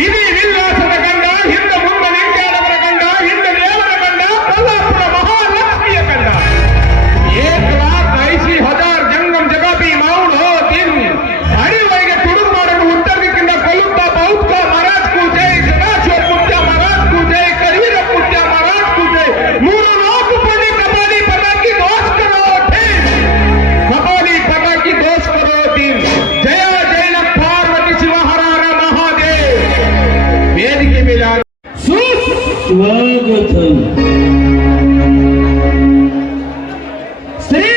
ವಿಧಿ ವಿಲ್ಲಾಸದ ಗಂಡ, ಹಿಂದ ಮುಂದ ನಿಂತ್ಯಾದವರ ಗಂಡ, ಹಿಂದ ದೇವರ ಗಂಡ, ಕೊಲ್ಲಾಪುರ ಮಹಾಲಕ್ಷ್ಮಿಯ ಗಂಡ. एक लाख 80,000 जंगम जगह भी माउंट हो दिन हरिवರಿಗೆ ತುಡುಗು ಮಾಡಲು ಉತ್ತರದಿಂದ ಕೊಲ್ಲುತ್ತಾ ಬೌದ್ಧ ಮಹಾರಾಜ್ ಕು ಜೈ, ಜನಾಶ್ವ ಪೂಜ್ಯ ಮಹಾರಾಜ್ ಕು ಜೈ, ಕರಿವೀರ ಪೂಜ್ಯ ಮಹಾರಾಜ್ ಕು ಜೈ. 3-4 ಪಡಿ ಕಪಾಲಿ ಪಟಾಕಿ ದೋಸ್ ಕರೋ ಟೀಮ್, ಕಪಾಲಿ ಪಟಾಕಿ ದೋಸ್ ಕರೋ ಟೀಮ್. ಜಯ ಜೈನ ಪಾರ್ವತಿ ಶಿವ ಹರ ಹರ ಮಹಾದೇವ್. ವೇದಿಕೆ ಮೇಲೆ ಸುಸ್ವಾಗತಂ. ಶ್ರೀ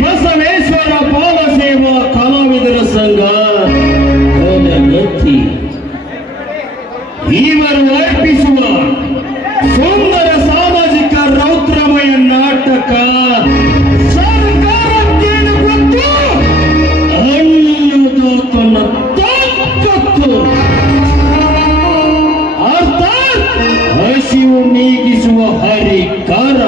ಬಸವೇಶ್ವರ ಪಾಲಸೇವಾ ಕಲಾವಿದರ ಸಂಘ ಕೊನೆಗತ್ತಿ ಇವರು ಅರ್ಪಿಸುವ ಸುಂದರ ಸಾಮಾಜಿಕ ರೌದ್ರಮಯ ನಾಟಕ ಸರ್ಕಾರಕ್ಕೇನು ಗೊತ್ತು ಅನ್ನದಾತನ ತಾಕತ್ತು, ಅರ್ಥಾತ್ ಹಸಿವು ನೀಗಿಸುವ ಹರಿಕಾರ.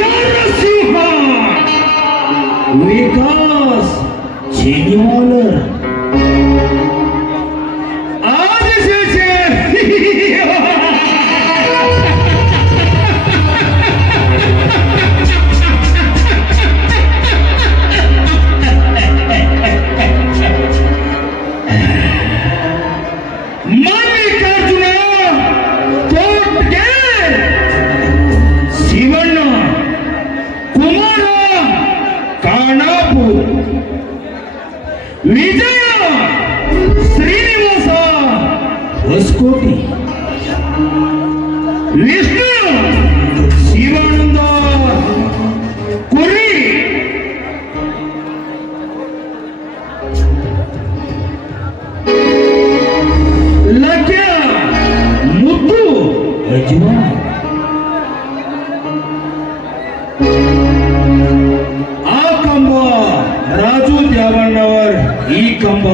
नरसिंह विकास जेनिवालर आज से मल्लिकार्जुन तोटगे ಶಿವಣ್ಣ ಕುಮಾರ ಕಾಣಾಪುರ್, ವಿಜಯ ಶ್ರೀನಿವಾಸ ಹೊಸಕೋಟಿ, ವಿಷ್ಣು ಶಿವಾನಂದ ಕುರಿ, ಲಕ್ಯ ಮುತ್ತು ಅಜ್ವಾ, ಆ ಕಂಬ ರಾಜು ದ್ಯಾವಣ್ಣವರ್, ಈ ಕಂಬ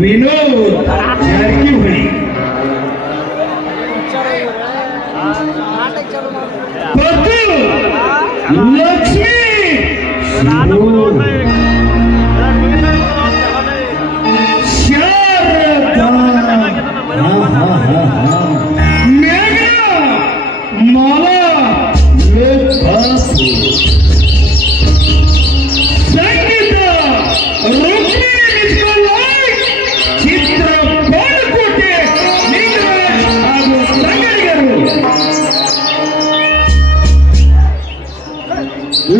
ವಿನೋದ್ ಜಾರಕಿಹೊಳಿ, ಪತ್ತು ಲಕ್ಷ್ಮೀ ಶಾರದಾ, ಮೇಘ ಮಾಲಾ ಸಂಗೀತ ರುಕ್ಮಿಣಿ ನಿಷ್ಕಲ್ಲಾಯ್, ಚಿತ್ರ ಬಾಣಕೋಟೆ ಲಿಂಗರಾಜ್ ಹಾಗೂ ಸಂಗಡಿಗರು,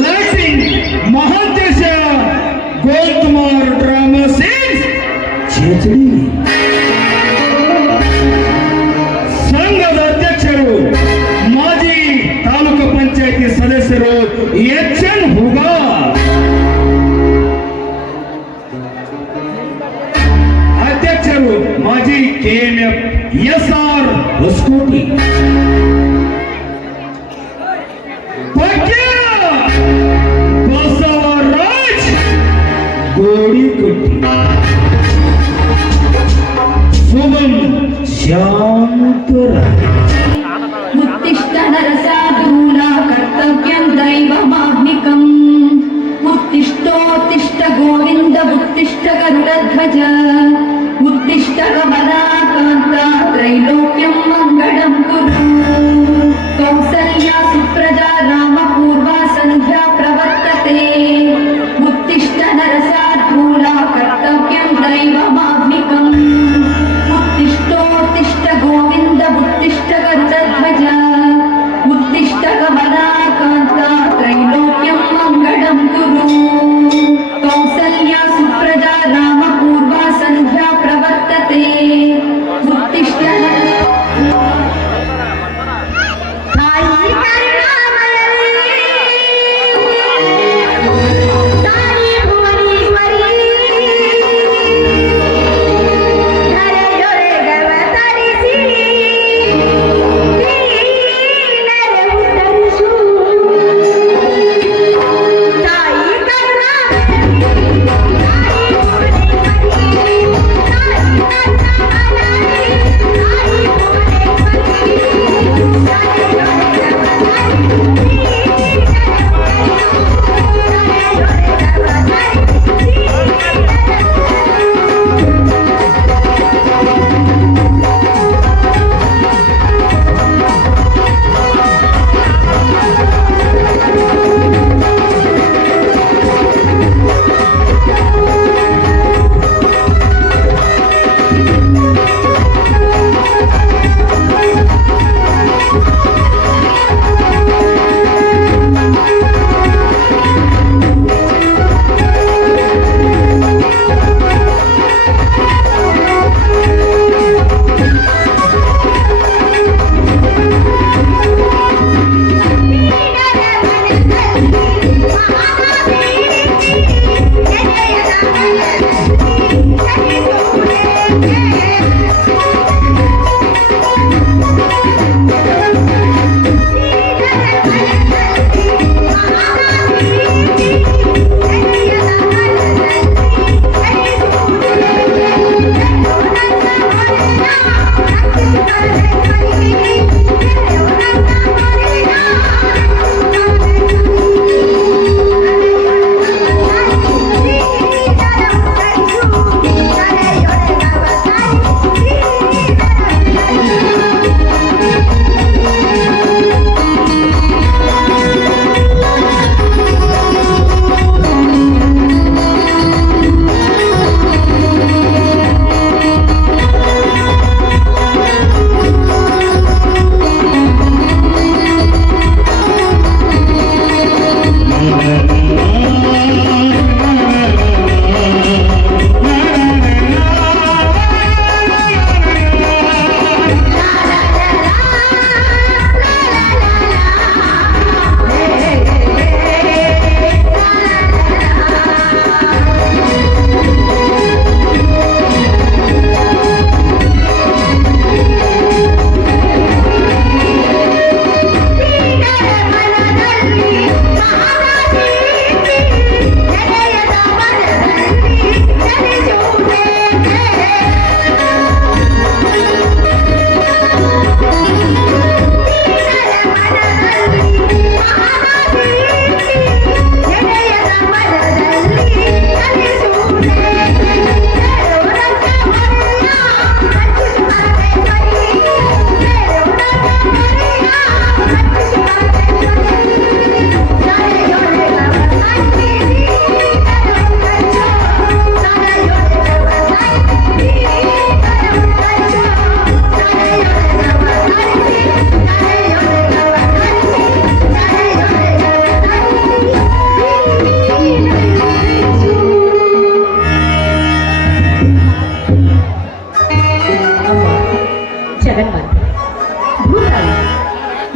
ಲೈಟಿಂಗ್ ಮಹಾಂತೇಶ ಗೋಲ್ಕುಮಾರ್, ಡ್ರಾಮಾ ಸೀನ್ಸ್ ಚೇತಡಿ. ಸಂಘದ ಅಧ್ಯಕ್ಷರು ಮಾಜಿ ತಾಲೂಕು ಪಂಚಾಯತಿ ಸದಸ್ಯರು ಎಚ್.ಎನ್. ಹುಗಾ, ಅಧ್ಯಕ್ಷರು ಮಾಜಿ ಕೆಎಂಎಫ್ ಎಸ್.ಆರ್. ಹೊಸಕೋಟಿ, ಬಸವರಾಜ್ ಗೋಡಿಕಟ್ಟಿ, ಶುಭಂ ಶಾಂತರ. उत्तिष्ठ नरसाधूला कर्तव्यं दैवमाह्निकम्, उत्तिष्ठोत्तिष्ठ गोविन्द उत्तिष्ठ गरुडध्वज, उत्तिष्ठ कमलाकान्ता त्रैलोक्यं मङ्गलं कुरु. कौसल्या सुप्रजा रामपूर्वा सन्ध्या प्रवर्तते, उत्तिष्ठ नरसाधूला कर्तव्यं दैवमाह्निकम्, उत्तिष्ठोत्तिष्ठ गोविन्द उत्तिष्ठ गरुडध्वज, उत्तिष्ठ कमलाकान्ता त्रैलोक्यं मङ्गलं कुरु. कौसल्या सुप्रजा रामपूर्वा सन्ध्या प्रवर्तते.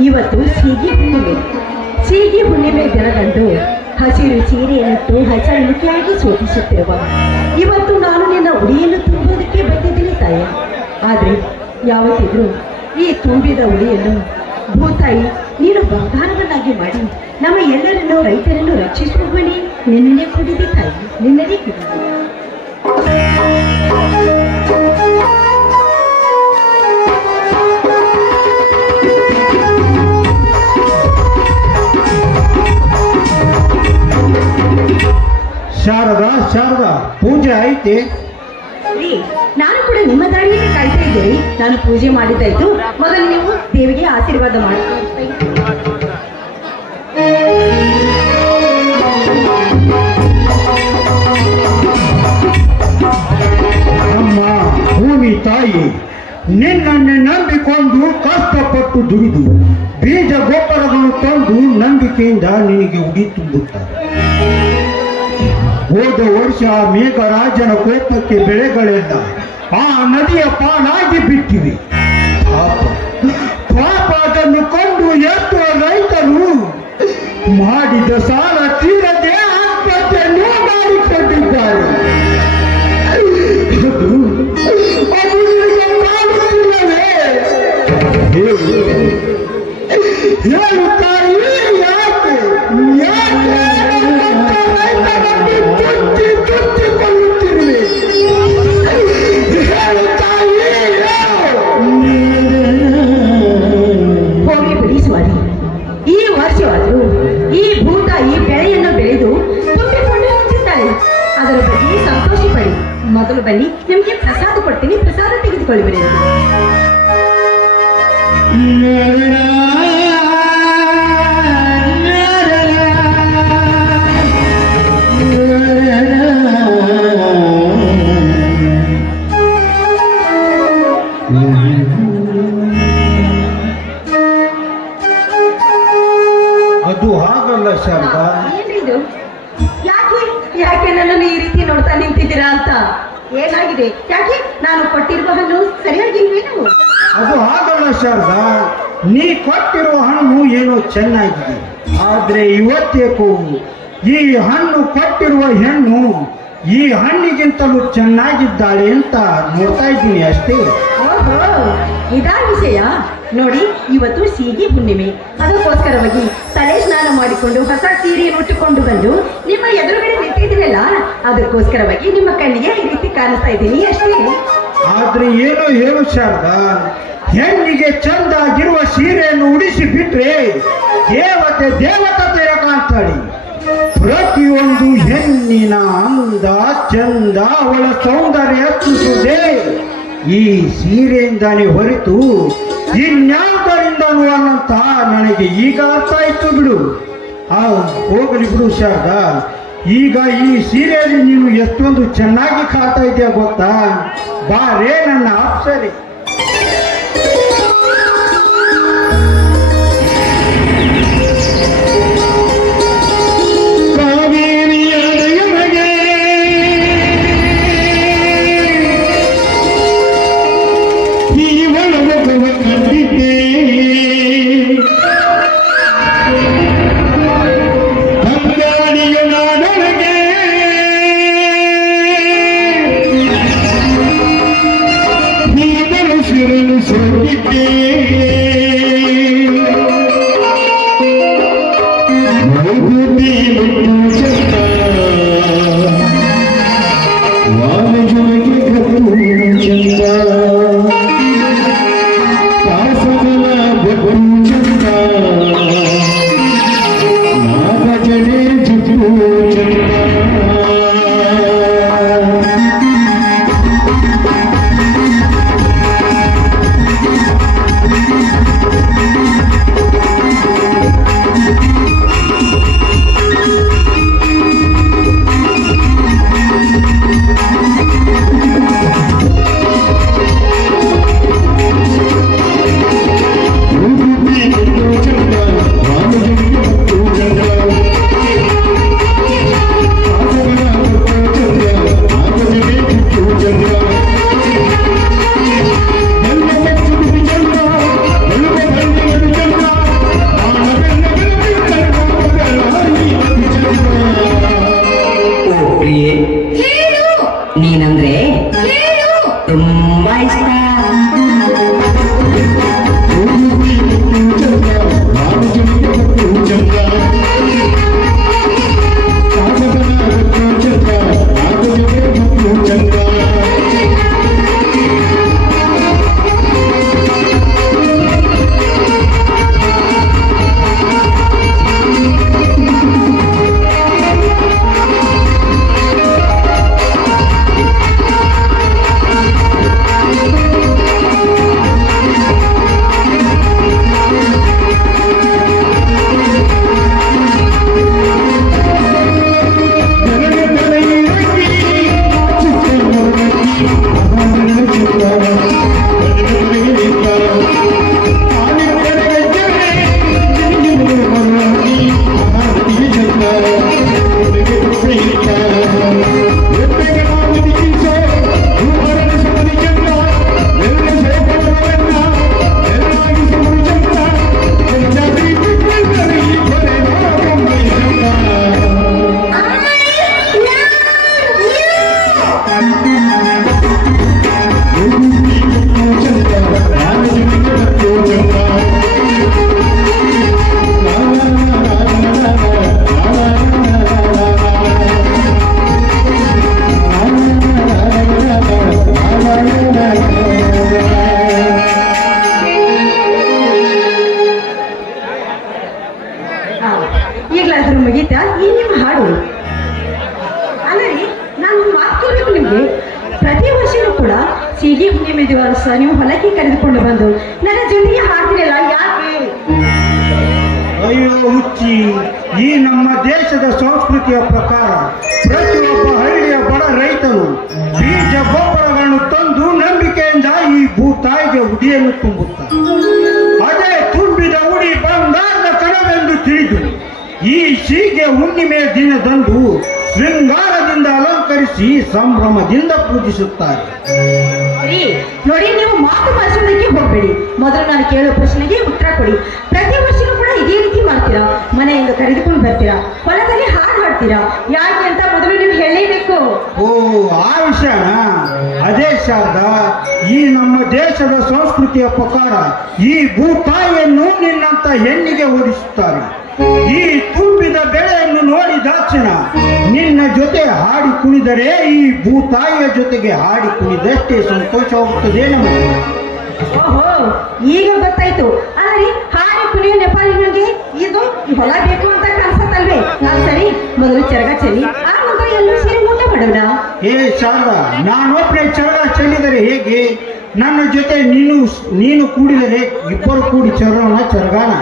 ಇವತ್ತು ಸೀಗಿ ಹುಣ್ಣಿಮೆ ದಿನದಂದು ಹಸಿರು ಸೀರೆಯನ್ನಿಟ್ಟು ಹಸನ್ಮುಖಿಯಾಗಿ ಶೋಭಿಸುತ್ತಿರುವ ಇವತ್ತು ನಾನು ನಿನ್ನ ಉಡಿಯನ್ನು ತುಂಬುವುದಕ್ಕೆ ಬಂದಿದ್ದೀನಿ ತಾಯಿ. ಆದರೆ ಯಾವತ್ತಿದ್ರೂ ಈ ತುಂಬಿದ ಉಡಿಯನ್ನು ಭೂತಾಯಿ ನೀನು ಬಂಗಾರವನ್ನಾಗಿ ಮಾಡಿ ನಮ್ಮ ಎಲ್ಲರನ್ನು ರೈತರನ್ನು ರಕ್ಷಿಸುವ ಬಳಿ ನಿನ್ನೆ ಕುಡಿದೆ ತಾಯಿ, ನಿನ್ನದೇ ಕುಡಿದೆ. ಶಾರದಾ ಪೂಜೆ ಐತೆ? ರೀ, ನಾನು ಕೂಡ ನಿಮ್ಮ ದಾರಿಯಲ್ಲಿ ಕಾಯ್ತಾ ಇದ್ದೇನೆ. ನಾನು ಪೂಜೆ ಮಾಡಿದ್ದಾಯ್ತು, ಮೊದಲು ನೀವು ದೇವಿಗೆ ಆಶೀರ್ವಾದ ಮಾಡಿ. ಅಮ್ಮ ಭೂಮಿ ತಾಯಿ, ನಿನ್ನನ್ನೇ ನಂಬಿಕೊಂಡು ಕಷ್ಟಪಟ್ಟು ದುಡಿದು ಬೀಜ ಗೊಬ್ಬರಗಳು ತಂದು ನಂಬಿಕೆಯಿಂದ ನಿನಗೆ ಉಡಿ ತುಂಬುತ್ತಾರೆ. ಹೋದ ವರ್ಷ ಮೇಘರಾಜನ ಕೋಪಕ್ಕೆ ಬೆಳೆಗಳೆಲ್ಲ ಆ ನದಿಯ ಪಾಲಾಗಿ ಬಿಟ್ಟಿವೆ. ಪಾಪ ಅದನ್ನು ಕೊಂಡು ಎಷ್ಟೋ ರೈತರು ಮಾಡಿದ ಸಾಲ ತೀರದೆ ಆತ್ಮಹತ್ಯೆಯನ್ನು ಮಾಡಿಕೊಂಡಿದ್ದಾರೆ. ಅದು ನಿನಗೆ ಕಾಣುತ್ತಿಲ್ಲವೇ? ಹೇಳು ತಾಯಿ, ಯಾಕೆ ಚುಚ್ಚಿಕೊಳ್ಳುತ್ತಿರುವೆ? ಹೇಳು ತಾಯಿ, ಹೋಗಿ ಬಿಡಿ ಸ್ವಾಮಿ, ಈ ವರ್ಷವಾದರೂ ಈ ಭೂತಾಯಿ ಬೆಳೆಯನ್ನು ಬೆಳೆದು ತುಂಬಿಕೊಂಡು ಹೋಗುತ್ತಿದ್ದಾಳೆ. ಅದರ ಬಗ್ಗೆ ಸಂತೋಷ ಪಡಿ. ಮೊದಲು ಬನ್ನಿ, ನಿಮಗೆ ಪ್ರಸಾದ ಕೊಡ್ತೀನಿ, ಪ್ರಸಾದ ತೆಗೆದುಕೊಳ್ಳಿ ಬಿಡಿ. ಅದು ಹಾಗಲ್ಲ ಶಾರದಾ. ಏನಿದು? ಯಾಕೆ ನನ್ನನ್ನು ಈ ರೀತಿ ನೋಡ್ತಾ ನಿಂತಿದ್ದೀರಾ ಅಂತ? ಏನಾಗಿದೆ? ಯಾಕೆ ನಾನು ಕೊಟ್ಟಿರುವ ಹಣ್ಣು ಸರಿಯಾಗಿಲ್ವೇನು? ಅದು ಹಾಗಲ್ಲ ಶಾರದಾ, ನೀ ಕೊಟ್ಟಿರುವ ಹಣ್ಣು ಏನೋ ಚೆನ್ನಾಗಿದೆ, ಆದ್ರೆ ಇವತ್ತೇಕೋ ಈ ಹಣ್ಣು ಕೊಟ್ಟಿರುವ ಹೆಣ್ಣು ಈ ಹಣ್ಣಿಗಿಂತಲೂ ಚೆನ್ನಾಗಿದ್ದಾಳೆ ಅಂತ ನೋಡ್ತಾ ಇದ್ದೀನಿ ಅಷ್ಟೇ. ಓಹೋ, ಇದಾ ವಿಷಯ. ನೋಡಿ, ಇವತ್ತು ಸೀಗಿ ಹುಣ್ಣಿಮೆ. ಅದಕ್ಕೋಸ್ಕರವಾಗಿ ತಲೆ ಸ್ನಾನ ಮಾಡಿಕೊಂಡು ಹೊಸ ಸೀರೆಯನ್ನು ಉಟ್ಟುಕೊಂಡು ಬಂದು ನಿಮ್ಮ ಎದುರುಗಡೆ ನಿಂತಿದ್ದೀರಲ್ಲ, ಅದಕ್ಕೋಸ್ಕರವಾಗಿ ನಿಮ್ಮ ಕಣ್ಣಿಗೆ ಈ ರೀತಿ ಕಾಣಿಸ್ತಾ ಇದ್ದೀನಿ ಅಷ್ಟೇ. ಆದ್ರೆ ಏನೋ ಹೇಳು ಶಾರದಾ, ಹೆಣ್ಣಿಗೆ ಚಂದಾಗಿರುವ ಸೀರೆಯನ್ನು ಉಡಿಸಿ ಬಿಟ್ರೆ ದೇವತೆ ತರ ಕಾಣ್ತಾಳೆ. ಪ್ರತಿಯೊಂದು ಹೆಣ್ಣಿನ ಅಂದ ಚಂದ ಅವಳ ಸೌಂದರ್ಯ ಹೆಚ್ಚಿಸುವುದೇ ಈ ಸೀರೆಯಿಂದಾನೇ ಹೊರತು ಇನ್ಯಾವುದರಿಂದನೂ ಅನ್ನಂತ ನನಗೆ ಈಗ ಅರ್ಥ ಆಯ್ತು ಬಿಡು. ಹೋಗಲಿ ಬಿಡು ಶಾರದಾ, ಈಗ ಈ ಸೀರೆಯಲ್ಲಿ ನೀನು ಎಷ್ಟೊಂದು ಚೆನ್ನಾಗಿ ಕಾಣ್ತಾ ಇದೆಯಾ ಗೊತ್ತಾ? ಬಾರೇ ನನ್ನ ಅಪ್ಸರೆ. ನೀನಂದ್ರೆ ತುಂಬಾ ಇಷ್ಟ. ಈಗಲಾದ್ರೂ ಮುಗೀತಾ ಈ ನಿಮ್ಮ ಹಾಡು? ಅಲ್ಲರಿ, ನಾನು ಮಾತು ಕೇಳಬೇಕು ನಿಮ್ಗೆ. ಪ್ರತಿ ವರ್ಷನೂ ಕೂಡ ಸೀಗಿ ಹುಣ್ಣಿಮೆ ದಿವಸ ನೀವು ಹೊಲಕ್ಕೆ ಕರೆದುಕೊಂಡು ಬಂದು ನನ್ನ ಜೊತೆಗೆ ಹಾಡ್ತಿರಲ್ಲ, ಯಾಕೆ? ಅಯ್ಯೋ ಹುಚ್ಚಿ, ಈ ನಮ್ಮ ದೇಶದ ಸಂಸ್ಕೃತಿಯ ಪ್ರಕಾರ ಪ್ರತಿಯೊಬ್ಬ ಹಳ್ಳಿಯ ಬಡ ರೈತನು ಬೀಜ ಗೊಬ್ಬರಗಳನ್ನು ತಂದು ನಂಬಿಕೆಯಿಂದ ಈ ಭೂತಾಯಿಗೆ ಉಡಿಯನ್ನು ತುಂಬುತ್ತಾರೆ. ಅದೇ ತುಂಬಿದ ಉಡಿ ಬಂಗಾರದ ಕಣವೆಂದು ತಿಳಿದು ಈ ಸೀಗೆ ಹುಣ್ಣಿಮೆ ದಿನದಂದು ಶೃಂಗಾರದಿಂದ ಅಲಂಕರಿಸಿ ಸಂಭ್ರಮದಿಂದ ಪೂಜಿಸುತ್ತಾರೆ. ನೋಡಿ, ನೀವು ಮಾತು ಮಾಡಿಸೋದಕ್ಕೆ ಹೋಗ್ಬೇಡಿ. ಮೊದಲು ನಾನು ಕೇಳೋ ಪ್ರಶ್ನೆಗೆ ಉತ್ತರ ಕೊಡಿ. ಪ್ರತಿ ವರ್ಷನೂ ಕೂಡ ಇದೇ ರೀತಿ ಮಾಡ್ತೀರಾ? ಮನೆಯಿಂದ ಕರೆದುಕೊಂಡು ಬರ್ತೀರಾ, ಹೊಲದಲ್ಲಿ ಹಾಡು ಹಾಡ್ತೀರಾ? ಯಾಕೆ ಅಂತ ಮೊದಲು ನೀವು ಹೇಳಲೇಬೇಕು. ಓ ಆ ವಿಷಯನ? ಅದೇ ಶಾರದಾ, ಈ ನಮ್ಮ ದೇಶದ ಸಂಸ್ಕೃತಿಯ ಪ್ರಕಾರ ಈ ಭೂತಾಯಿಯನ್ನು ನಿನ್ನಂತ ಹೆಣ್ಣಿಗೆ ಹೋಲಿಸುತ್ತಾರೆ. ಈ ತುಂಬಿದ ಬೆಳೆಯನ್ನು ನೋಡಿದಾಕ್ಷಣ ನಿನ್ನ ಜೊತೆ ಹಾಡಿ ಕುಣಿದರೆ ಈ ಭೂತಾಯಿಯ ಜೊತೆಗೆ ಹಾಡಿ ಕುಣಿದಷ್ಟೇ ಸಂತೋಷವಾಗುತ್ತದೆ ನಮಗೆ. ಓಹೋ, ಈಗ ಗೊತ್ತಾಯ್ತು. ಅಲ್ರಿ, ಹಾಡಿ ಕುಣಿಯೋ ನೆಪಾಳಿಗಳಿಗೆ ಇದು ಈ ಹೊಲ ಬೇಕು ಅಂತ ಕಾಣಿಸತ್ತಲ್ವೇ? ಸರಿ, ಮೊದಲು ಚರಗ ಚೆಲ್ಲಿ ಆ ನಂತರ ಎಲ್ಲರೂ ಸೇರಿ ಊಟ ಮಾಡೋಣ. ಏ ಶಾರದಾ, ನಾನೊಬ್ಬನೇ ಚರಗ ಚೆಲ್ಲಿದರೆ ಹೇಗೆ? ನನ್ನ ಜೊತೆ ನೀನು ಕೂಡಿದರೆ ಇಬ್ಬರು ಕೂಡಿ ಚರೋಣ ಚರಗಾನ.